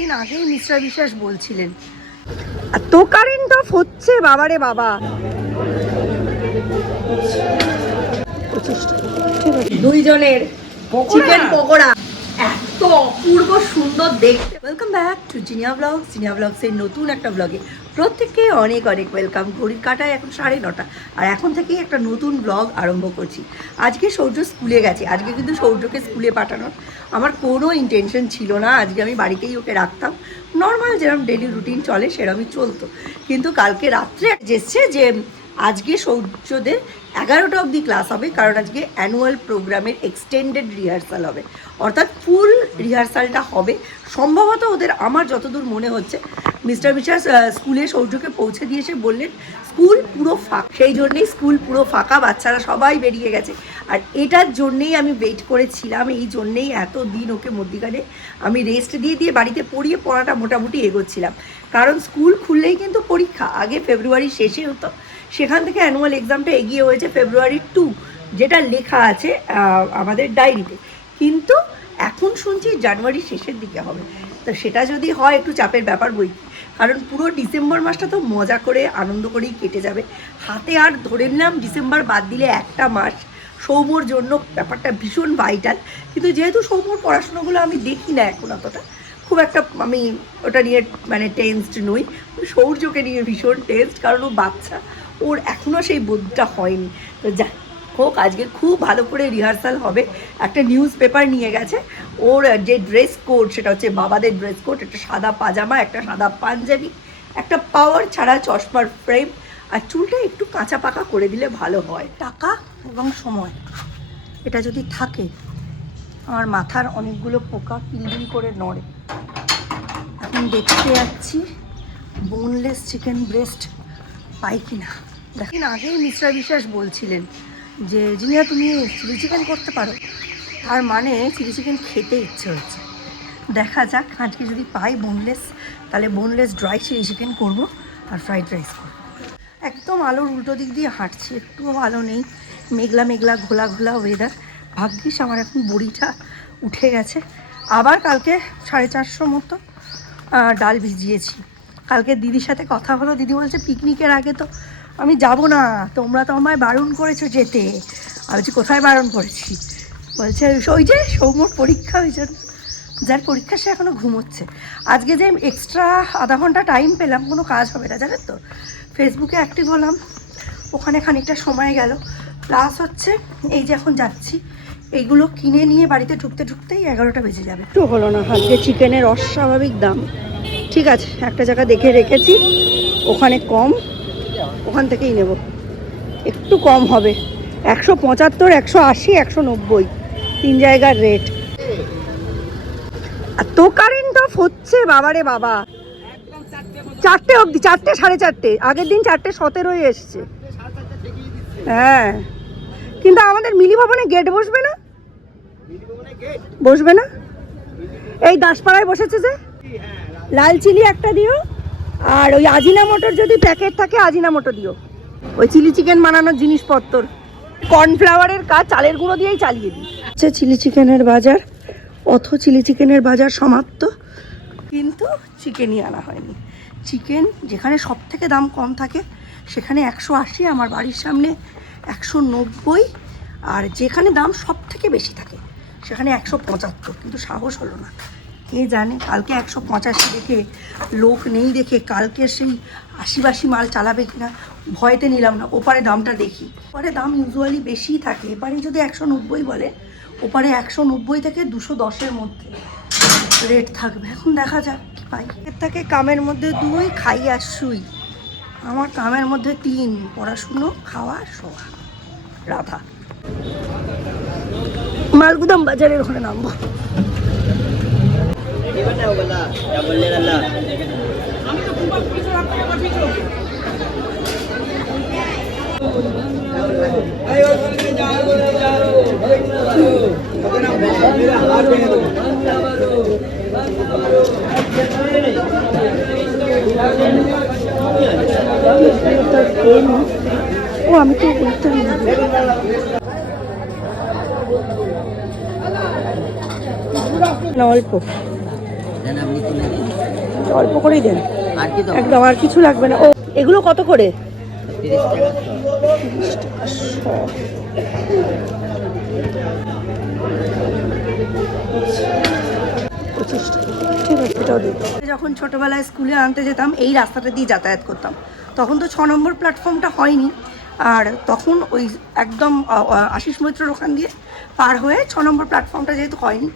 দিন আগেই মিস্টার বিশ্বাস বলছিলেন তো কারেন্ট অফ হচ্ছে বাবারে বাবা। দুইজনের চিকেন পকোড়া এত অপূর্ব সুন্দর দেখতে। Welcome back to Zinnia blogs. Zinnia ব্লগসের নতুন একটা ব্লগে প্রত্যেককে অনেক অনেক ওয়েলকাম। ঘড়ির কাটায় এখন 9:30 আর এখন থেকেই একটা নতুন ব্লগ আরম্ভ করছি। আজকে সৌর্য স্কুলে গেছে। আজকে কিন্তু সৌর্যকে স্কুলে পাঠানোর আমার কোনো ইন্টেনশন ছিল না। আজকে আমি বাড়িতেই ওকে রাখতাম, নর্মাল যেরকম ডেলি রুটিন চলে সেরকমই চলতো। কিন্তু কালকে রাত্রে এসছে যে আজকে সৌর্যদের 11টা অবধি ক্লাস হবে, কারণ আজকে অ্যানুয়াল প্রোগ্রামের এক্সটেন্ডেড রিহার্সাল হবে, অর্থাৎ ফুল রিহার্সালটা হবে সম্ভবত ওদের। আমার যতদূর মনে হচ্ছে মিস্টার বিশ্বাস স্কুলে সৌর্যকে পৌঁছে দিয়ে এসে বললেন স্কুল পুরো ফাঁকা, সেই জন্যেই স্কুল পুরো ফাঁকা, বাচ্চারা সবাই বেরিয়ে গেছে। আর এটার জন্যেই আমি ওয়েট করেছিলাম, এই জন্যেই এত দিন ওকে মধ্যিখানে আমি রেস্ট দিয়ে দিয়ে বাড়িতে পড়িয়ে পড়াটা মোটামুটি এগোচ্ছিলাম। কারণ স্কুল খুললেই কিন্তু পরীক্ষা, আগে ফেব্রুয়ারি শেষে হতো, সেখান থেকে অ্যানুয়াল এক্সামটা এগিয়ে হয়েছে ফেব্রুয়ারি 2, যেটা লেখা আছে আমাদের ডায়েরিতে। কিন্তু এখন শুনছি জানুয়ারি শেষের দিকে হবে। তো সেটা যদি হয় একটু চাপের ব্যাপার বই, কারণ পুরো ডিসেম্বর মাসটা তো মজা করে আনন্দ করেই কেটে যাবে। হাতে আর ধরে নিলাম ডিসেম্বর বাদ দিলে একটা মাস সৌম্যর জন্য ব্যাপারটা ভীষণ ভাইটাল। কিন্তু যেহেতু সৌম্যর পড়াশোনাগুলো আমি দেখি না এখন অতটা, খুব একটা আমি ওটা নিয়ে মানে টেন্সড নই। সৌর্যকে নিয়ে ভীষণ টেন্সড, কারণ ও বাচ্চা, ওর এখনও সেই বোধটা হয়নি। তো যাই হোক, আজকে খুব ভালো করে রিহার্সাল হবে। একটা নিউজ পেপার নিয়ে গেছে, ওর যে ড্রেস কোড সেটা হচ্ছে বাবাদের ড্রেস কোড, একটা সাদা পাজামা, একটা সাদা পাঞ্জাবি, একটা পাওয়ার ছাড়া চশমার ফ্রেম, আর চুলটা একটু কাঁচা পাকা করে দিলে ভালো হয়। টাকা এবং সময় এটা যদি থাকে, আমার মাথার অনেকগুলো পোকা পিলপিল করে নড়ে। এখন দেখতে যাচ্ছি বোনলেস চিকেন ব্রেস্ট পাই কিনা। দেখেন আগেই মিস্টার বিশ্বাস বলছিলেন যে জিনিয়া তুমি চিলি চিকেন করতে পারো, তার মানে চিলি চিকেন খেতে ইচ্ছে হচ্ছে। দেখা যাক আজকে যদি পাই বোনলেস, তাহলে বোনলেস ড্রাই চিলি চিকেন করবো আর ফ্রাইড রাইস করবো। একদম আলোর উল্টো দিক দিয়ে হাঁটছি, একটুও ভালো নেই, মেঘলা মেঘলা ঘোলা ঘোলা ওয়েদার। ভাগ্যিস আমার এখন বড়িটা উঠে গেছে। আবার কালকে 450 মতো ডাল ভিজিয়েছি। কালকে দিদির সাথে কথা হলো, দিদি বলছে পিকনিকের আগে তো আমি যাব না, তোমরা তো আমায় বারণ করেছো যেতে। আমি বলছি কোথায় বারণ করেছি? বলছে ওই যে সৌম্যর পরীক্ষা, ওই জন্য। যার পরীক্ষা সে এখনও ঘুমোচ্ছে। আজকে যে এক্সট্রা আধা ঘন্টা টাইম পেলাম, কোনো কাজ হবে না জানেন তো। ফেসবুকে অ্যাক্টিভ হলাম, ওখানে খানিকটা সময় গেল। প্লাস হচ্ছে এই যে এখন যাচ্ছি, এইগুলো কিনে নিয়ে বাড়িতে ঢুকতে ঢুকতেই 11টা বেজে যাবে। একটু হলো না, আজকে চিকেনের অস্বাভাবিক দাম। ঠিক আছে, একটা জায়গা দেখে রেখেছি, ওখানে কম, ওখান থেকেই নেব। একটু কম হবে, 175, 180, 190, 3 জায়গার রেট। আর তো কারেন্ট অফ হচ্ছে বাবারে বাবা। 4টে অবধি, 4টে 4:30, আগের দিন 4:17 এসছে। হ্যাঁ, কিন্তু আমাদের মিলি ভবনে গেট বসবে না, বসবে না। এই দাসপাড়ায় বসেছে যে, লাল চিলি একটা দিও, আর ওই আজিনা মটর যদি প্যাকেট থাকে আজিনা মটর দিও। ওই চিলি চিকেন বানানোর জিনিসপত্র, কর্নফ্লাওয়ারের কাজ চালের গুঁড়ো দিয়েই চালিয়ে দিই। আচ্ছা, চিলি চিকেনের বাজার, চিলি চিকেনের বাজার সমাপ্ত, কিন্তু চিকেনই আনা হয়নি। চিকেন যেখানে সব থেকে দাম কম থাকে সেখানে 180, আমার বাড়ির সামনে 190, আর যেখানে দাম সব থেকে বেশি থাকে সেখানে 175, কিন্তু সাহস হলো না। কে জানে কালকে 185 দেখে, লোক নেই দেখে কালকে সেই 80-82 মাল চালাবে কিনা, ভয়তে নিলাম না। ওপারে দামটা দেখি, ওপারে দাম ইউজুয়ালি বেশিই থাকে। এপারে যদি 190 বলে, ওপারে 190 থেকে 210-এর মধ্যে রেট থাকবে। এখন দেখা যাক কি পাই। এর থেকে কামের মধ্যে 2, খাই আর শুই। আমার কামের মধ্যে 3, পড়াশুনো, খাওয়া, শোয়া। রাধা মালগুদাম বাজারের ওখানে নামবো। ও আমি তো বলতাম অল্প অল্প করেই দেন আর কি তো একদম, আর কিছু লাগবে না। ও এগুলো কত করে? 30 টাকা। 30 টাকা শ। ঠিক আছে, এটাও দিই। যখন ছোটবেলায় স্কুলে আনতে যেতাম এই রাস্তাটা দিয়ে যাতায়াত করতাম, তখন তো 6 নম্বর প্ল্যাটফর্মটা হয়নি, আর তখন ওই একদম আশিস মৈত্রর ওখান দিয়ে পার হয়ে 6 নম্বর প্ল্যাটফর্মটা যেহেতু হয়নি,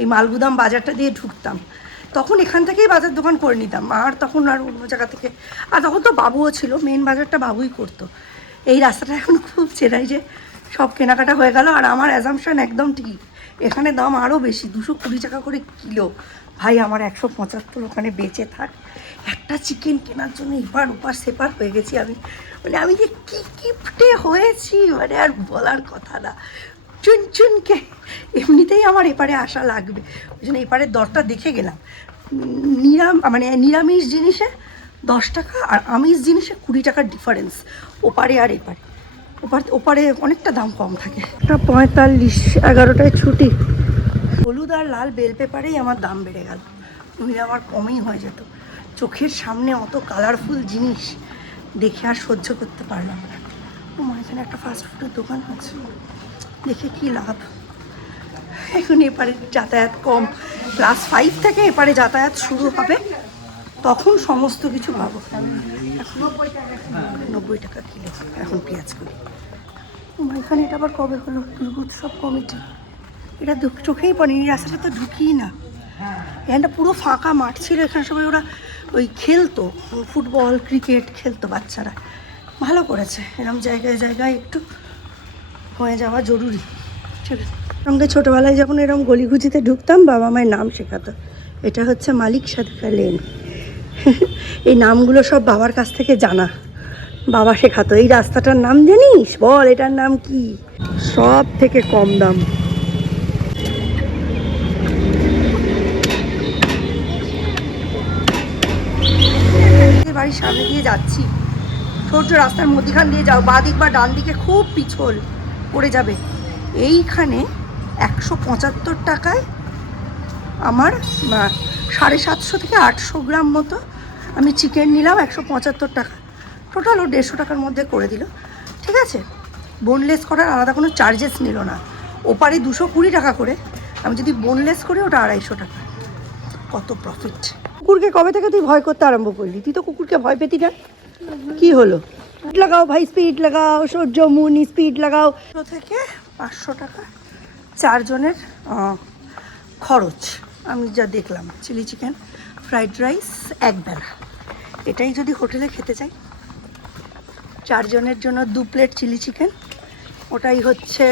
এই মালগুদাম বাজারটা দিয়ে ঢুকতাম। তখন এখান থেকেই বাজার দোকান করে নিতাম, আর তখন আর অন্য জায়গা থেকে, আর তখন তো বাবুও ছিল, মেন বাজারটা বাবুই করতো। এই রাস্তাটা এখন খুব চেনাই যে সব কেনাকাটা হয়ে গেল। আর আমার অ্যাজাম্পশন একদম ঠিক, এখানে দাম আরও বেশি, 220 টাকা করে কিলো। ভাই আমার 175 ওখানে বেঁচে থাক, একটা চিকেন কেনার জন্য এপার ওপার সেপার হয়ে গেছি আমি। মানে আমি যে কী কিপটে হয়েছি, মানে আর বলার কথা না। চুনচুনকে এমনিতেই আমার এপারে আসা লাগবে, ওই জন্য এপারের দরটা দেখে গেলাম। মানে নিরামিষ জিনিসে 10 টাকা আর আমিষ জিনিসে 20 টাকার ডিফারেন্স ওপারে আর এপারে। ওপারে অনেকটা দাম কম থাকে। 45, 11টায় ছুটি। হলুদ আর লাল বেল পেপারেই আমার দাম বেড়ে গেল, নইলে আমার কমই হয়ে যেত। চোখের সামনে অত কালারফুল জিনিস দেখে আর সহ্য করতে পারলাম না। আমার এখানে একটা ফাস্টফুডের দোকান আছে, দেখে কি লাভ। এখন এপারে যাতায়াত কম, ক্লাস 5 থেকে এপারে যাতায়াত শুরু হবে, তখন সমস্ত কিছু পাবো। 90 টাকা কিলো এখন পেঁয়াজ করি। আমার এখানে এটা আবার কবে হলো? দুর্গোৎসব কমিটি, এটা চোখেই পড়েনি, এই রাস্তাটা তো ঢুকিই না। এখানটা পুরো ফাঁকা মাঠ ছিল, এখানে সবাই ওরা ওই খেলতো, ফুটবল ক্রিকেট খেলতো বাচ্চারা। ভালো করেছে, এরকম জায়গায় জায়গায় একটু হয়ে যাওয়া জরুরি। ঠিক আছে, সঙ্গে ছোটোবেলায় যখন এরকম গলিগুচিতে ঢুকতাম, বাবা মায়ের নাম শেখাতো। এটা হচ্ছে মালিক সাদেকা লেন। এই নামগুলো সব বাবার কাছ থেকে জানা, বাবা শেখাতো। এই রাস্তাটার নাম জানিস? বল, এটার নাম কি? সব থেকে কম দাম। বাড়ির সামনে দিয়ে যাচ্ছি, ছোট রাস্তার মধ্যখান দিয়ে যাও, বাঁ দিক বা ডান দিকে খুব পিছল পড়ে যাবে। এইখানে 175 টাকায় আমার 750 থেকে 800 গ্রাম মতো আমি চিকেন নিলাম, 175 টাকা। টোটাল ও 150 টাকার মধ্যে করে দিল। ঠিক আছে, বোনলেস করার আলাদা কোনো চার্জেস নিল না। ওপারে 220 টাকা করে, আমি যদি বোনলেস করি ওটা 250 টাকা। কত প্রফিট! কুকুরকে কবে থেকে তুই ভয় করতে আরম্ভ করলি? তুই তো কুকুরকে ভয় পেতি না, কি হলো? স্পিড লাগাও ভাই, স্পিড লাগাও, সূর্যমুনি স্পিড লাগাও। থেকে 500 টাকা 4 জনের খরচ। আমি যা দেখলাম, চিলি চিকেন, ফ্রাইড রাইস একবেলা, এটাই যদি হোটেলে খেতে চাই, 4 জনের জন্য 2 প্লেট চিলি চিকেন, ওটাই হচ্ছে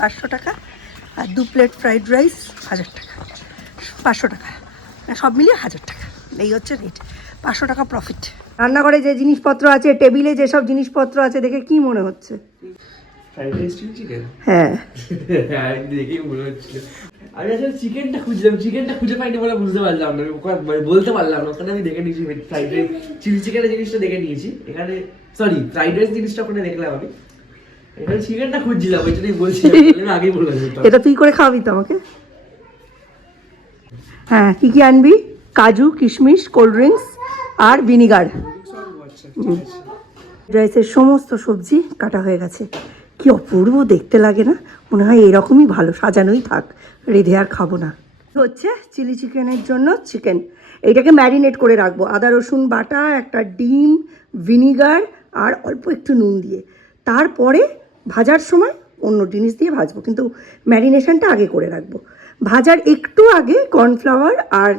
500 টাকা, আর 2 প্লেট ফ্রাইড রাইস 1000 টাকা, 500 টাকা, সব মিলিয়ে 1000 টাকা। এই হচ্ছে রেট, 500 টাকা প্রফিট। রান্নাঘরে যে জিনিসপত্র আছে, টেবিলে যেসব জিনিসপত্র আছে, দেখে কি মনে হচ্ছে? হ্যাঁ, দেখেই মনে হচ্ছিল। আমি আসলে চিকেনটা খুঁজলাম, চিকেনটা খুঁজে পাইনি বলে বুঝতে পারলাম না, বলতে পারলাম না। ওখানে আমি দেখে নিয়েছি ফ্রাইড রাইস, চিলি চিকেনের জিনিসটা দেখে নিয়েছি এখানে, সরি ফ্রাইড রাইস জিনিসটা ওখানে দেখলাম আমি। এখানে চিকেনটা খুঁজছিলাম, ওই জন্যই বলছি, আগেই বলে দিতাম। এটা তুই করে খাওয়াবি তো আমাকে? হ্যাঁ, কি কি আনবি? কাজু, কিশমিশ, কোল্ড ড্রিঙ্কস আর ভিনিগার। রাইসের সমস্ত সবজি কাটা হয়ে গেছে। কি অপূর্ব দেখতে লাগে না? মনে হয় এরকমই ভালো, সাজানোই থাক, রেঁধে আর খাবো না। হচ্ছে চিলি চিকেনের জন্য চিকেন, এইটাকে ম্যারিনেট করে রাখবো আদা রসুন বাটা, একটা ডিম, ভিনিগার আর অল্প একটু নুন দিয়ে। তারপরে ভাজার সময় অন্য জিনিস দিয়ে ভাজবো, কিন্তু ম্যারিনেশনটা আগে করে রাখবো। ভাজার একটু আগে কর্নফ্লাওয়ার আর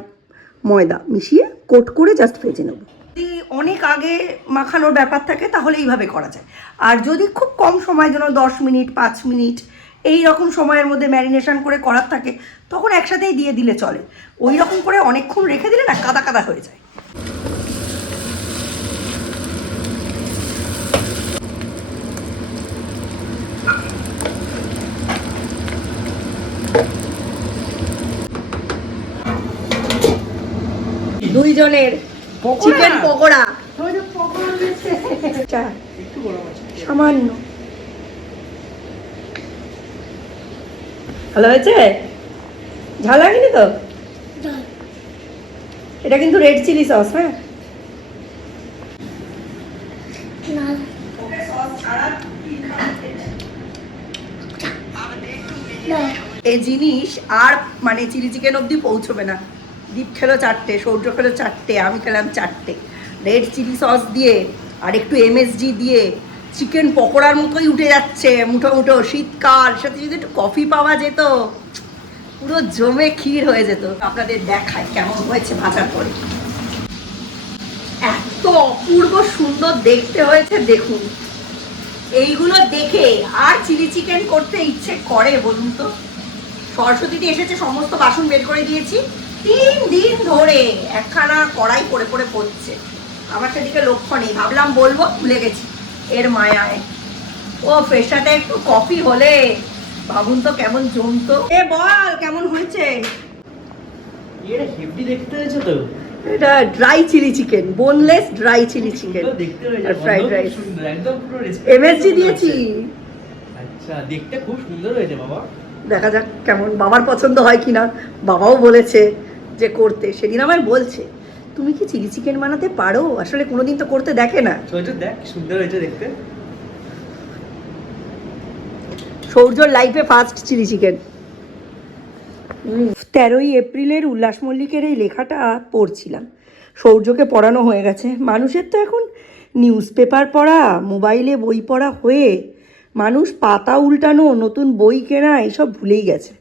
ময়দা মিশিয়ে কোট করে জাস্ট ভেজে নেবো। যদি অনেক আগে মাখানোর ব্যাপার থাকে তাহলে এইভাবে করা যায়, আর যদি খুব কম সময়, যেন 10 মিনিট 5 মিনিট এই রকম সময়ের মধ্যে ম্যারিনেশন করে করার থাকে, তখন একসাথেই দিয়ে দিলে চলে। ওই রকম করে অনেকক্ষণ রেখে দিলে না কাদা কাদা হয়ে যায়। দুইজনের চিকেন পকোড়া, সামান্য। ভালো হয়েছে? ঝাল লাগেনি তো? এটা কিন্তু রেড চিলি সস, হ্যাঁ এই জিনিস আর মানে চিলি চিকেন অবধি পৌঁছবে না। দীপ খেলো 4টে, সৌর্য খেলো 4টে, আমি খেলাম 4টে। রেড চিলি সস দিয়ে আর একটু MSG দিয়ে চিকেন পকোড়ার মতোই উঠে যাচ্ছে মুঠো মুঠো। শীতকাল, সাথে যদি একটু কফি পাওয়া যেত পুরো জমে ক্ষীর হয়ে যেত। আপনাদের দেখায় কেমন হয়েছে ভাজার পরে। এত অপূর্ব সুন্দর দেখতে হয়েছে দেখুন। এইগুলো দেখে আর চিলি চিকেন করতে ইচ্ছে করে বলুন তো? সরস্বতীতে এসেছে, সমস্ত বাসন বের করে দিয়েছি, 3 দিন ধরে একখানা কড়াই পড়ে পড়ে পড়ছে। আমার সেদিকে লক্ষ্য নেই, ভাবলাম বলবো, ভুলে গেছি এর মায়ায়। ও ফ্রেশাতে একটু কফি হলে ভাবুন তো কেমন জমতো। এ বল কেমন হয়েছে? এটা হেভি দেখতে হয়েছে তো। এটা dry chilli chicken, boneless dry chilli chicken দেখতে হয়েছে আর ফ্রাইড রাইস। সুন্দর, একদম পুরো MSG দিয়েছি। আচ্ছা, দেখতে খুব সুন্দর হয়েছে বাবা। দেখা যাক কেমন বাবার পছন্দ হয় কিনা। বাবাও বলেছে যে করতে, সেদিন আমায় বলছে তুমি কি চিলি চিকেন বানাতে পারো? আসলে কোনোদিন তো করতে দেখে না। দেখ সুন্দর হয়েছে দেখতে। সৌর্যর লাইফে ফার্স্ট চিলি চিকেন। 13ই এপ্রিলের উল্লাস মল্লিকের এই লেখাটা পড়ছিলাম। সৌর্যকে পড়ানো হয়ে গেছে। মানুষের তো এখন নিউজ পেপার পড়া, মোবাইলে বই পড়া হয়ে মানুষ পাতা উল্টানো, নতুন বই কেনা এসব ভুলেই গেছে।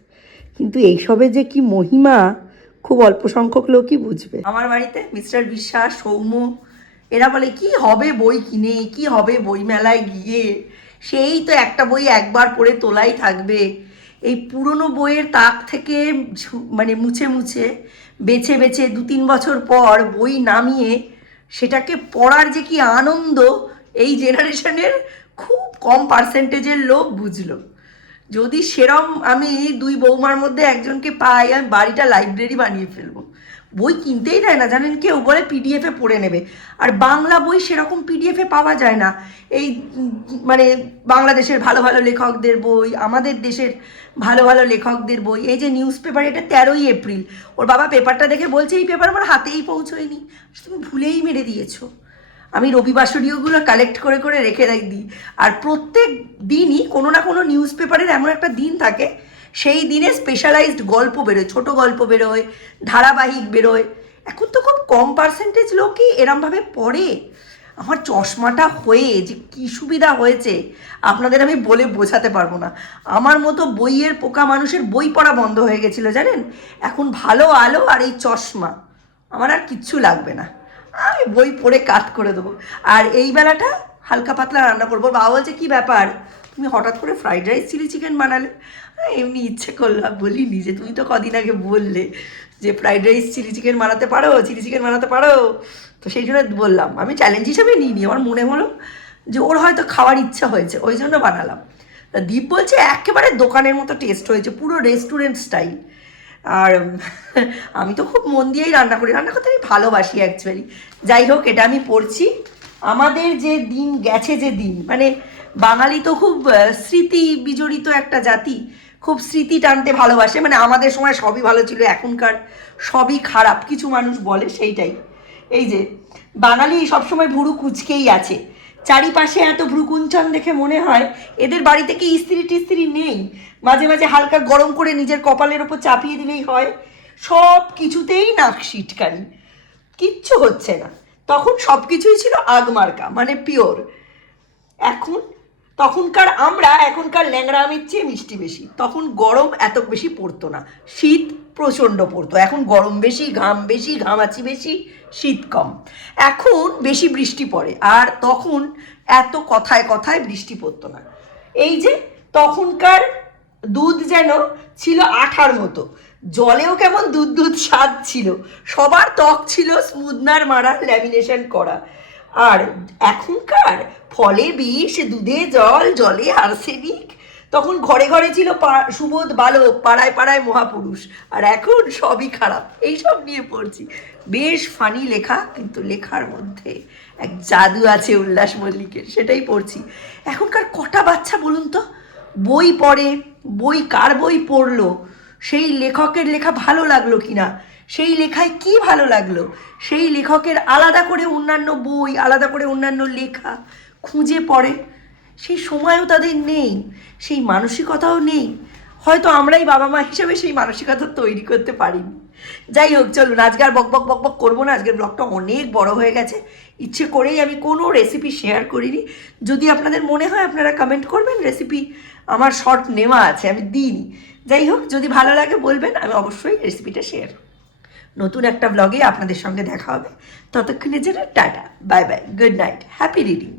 কিন্তু এইসবে যে কি মহিমা খুব অল্প সংখ্যক লোকই বুঝবে। আমার বাড়িতে মিস্টার বিশ্বাস, সৌম্য এরা বলে কি হবে বই কিনে, কি হবে বই মেলায় গিয়ে, সেই তো একটা বই একবার পড়ে তোলাই থাকবে। এই পুরনো বইয়ের তাক থেকে মানে মুছে মুছে বেছে বেছে 2-3 বছর পর বই নামিয়ে সেটাকে পড়ার যে কি আনন্দ এই জেনারেশনের খুব কম পার্সেন্টেজের লোক বুঝলো। যদি সেরম আমি 2 বৌমার মধ্যে একজনকে পাই, আমি বাড়িটা লাইব্রেরি বানিয়ে ফেলবো। বই কিনতেই দেয় না জানেন, কেউ বলে পিডিএফে পড়ে নেবে। আর বাংলা বই সেরকম পিডিএফে পাওয়া যায় না। এই মানে বাংলাদেশের ভালো ভালো লেখকদের বই, আমাদের দেশের ভালো ভালো লেখকদের বই, এই যে নিউজ পেপার, এটা 13ই এপ্রিল, ওর বাবা পেপারটা দেখে বলছে এই পেপার আমার হাতেই পৌঁছয়নি। তুমি ভুলেই মেরে দিয়েছো। আমি রবিবাসরীয়গুলো কালেক্ট করে করে রেখে দিই। আর প্রত্যেক দিনই কোনো না কোনো নিউজ পেপারের এমন একটা দিন থাকে, সেই দিনে স্পেশালাইজড গল্প বেরোয়, ছোট গল্প বেরোয়, ধারাবাহিক বেরোয়। এখন তো খুব কম পার্সেন্টেজ লোকই এরমভাবে পড়ে। আমার চশমাটা হয়ে যে কী সুবিধা হয়েছে আপনাদের আমি বলে বোঝাতে পারবো না। আমার মতো বইয়ের পোকা মানুষের বই পড়া বন্ধ হয়ে গেছিলো জানেন। এখন ভালো আলো আর এই চশমা, আমার আর কিচ্ছু লাগবে না, আমি বই পড়ে কাট করে দেবো। আর এই বেলাটা হালকা পাতলা রান্না করবো। বাবা বলছে কী ব্যাপার তুমি হঠাৎ করে ফ্রাইড রাইস চিলি চিকেন বানালে? এমনি ইচ্ছে করলাম, বলিনি যে তুমি তো কদিন আগে বললে যে ফ্রাইড রাইস চিলি চিকেন বানাতে পারো, চিলি চিকেন বানাতে পারো, তো সেই জন্য বললাম। আমি চ্যালেঞ্জ হিসেবে নিইনি, আমার মনে হলো যে ওর হয়তো খাওয়ার ইচ্ছা হয়েছে, ওই জন্য বানালাম। তা দীপ বলছে একেবারে দোকানের মতো টেস্ট হয়েছে, পুরো রেস্টুরেন্ট স্টাইল। আর আমি তো খুব মন দিয়েই রান্না করি, রান্না করতে আমি ভালোবাসি অ্যাকচুয়ালি। যাই হোক, এটা আমি পড়ছি। আমাদের যে দিন গেছে, যে দিন মানে বাঙালি তো খুব স্মৃতি বিজড়িত একটা জাতি, খুব স্মৃতি টানতে ভালোবাসে। মানে আমাদের সময় সবই ভালো ছিল, এখনকার সবই খারাপ কিছু মানুষ বলে, সেইটাই। এই যে বাঙালি সবসময় ভুরু কুচকেই আছে, চারিপাশে এত ভ্রুকুঞ্চন দেখে মনে হয় এদের বাড়িতে কি ইস্ত্রি টিস্ত্রি নেই। মাঝে মাঝে হালকা গরম করে নিজের কপালের ওপর চাপিয়ে দিলেই হয়। সব কিছুতেই নাক সিটকানি, কিচ্ছু হচ্ছে না। তখন সব কিছুই ছিল আগমার্কা, মানে পিওর। তখনকার আমরা এখনকার ল্যাংড়া আমের চেয়ে মিষ্টি বেশি। তখন গরম এত বেশি পড়তো না, শীত প্রচণ্ড পড়তো। এখন গরম বেশি, ঘাম বেশি, ঘামাচি বেশি, শীত কম। এখন বেশি বৃষ্টি পড়ে, আর তখন এত কথায় কথায় বৃষ্টি পড়তো না। এই যে তখনকার দুধ যেন ছিল আঠার মতো, জলেও কেমন দুধ দুধ স্বাদ ছিল, সবার ত্বক ছিল স্মুথনার মারা, ল্যামিনেশন করা। আর এখনকার ফলে বিষ, দুধে জল, জলে আর্সেনিক। তখন ঘরে ঘরে ছিল সুবোধ বালক, পাড়ায় পাড়ায় মহাপুরুষ, আর এখন সবই খারাপ। এইসব নিয়ে পড়ছি। বেশ ফানি লেখা, কিন্তু লেখার মধ্যে এক জাদু আছে উল্লাস মল্লিকের, সেটাই পড়ছি। এখনকার কটা বাচ্চা বলুন তো বই পড়ে? বই কার বই পড়লো, সেই লেখকের লেখা ভালো লাগলো কিনা সেই লেখায় কি ভালো লাগলো, সেই লেখকের আলাদা করে অন্যান্য বই, আলাদা করে অন্যান্য লেখা খুঁজে পড়ে, সেই সময়ও তাদের নেই, সেই মানসিকতাও নেই। হয়তো আমরাই বাবা মা হিসেবে সেই মানসিকতা তৈরি করতে পারিনি। যাই হোক, চলুন আজকে আর বক বক বক বক করবো না। আজকের ব্লগটা অনেক বড় হয়ে গেছে, ইচ্ছে করেই আমি কোনো রেসিপি শেয়ার করিনি। যদি আপনাদের মনে হয় আপনারা কমেন্ট করবেন, রেসিপি আমার শর্ট নেওয়া আছে, আমি দিইনি। যাই হোক, যদি ভালো লাগে বলবেন, আমি অবশ্যই রেসিপিটা শেয়ার করব। নতুন একটা ব্লগে আপনাদের সঙ্গে দেখা হবে। ততক্ষণের জন্য tata, bye bye, good night, happy reading.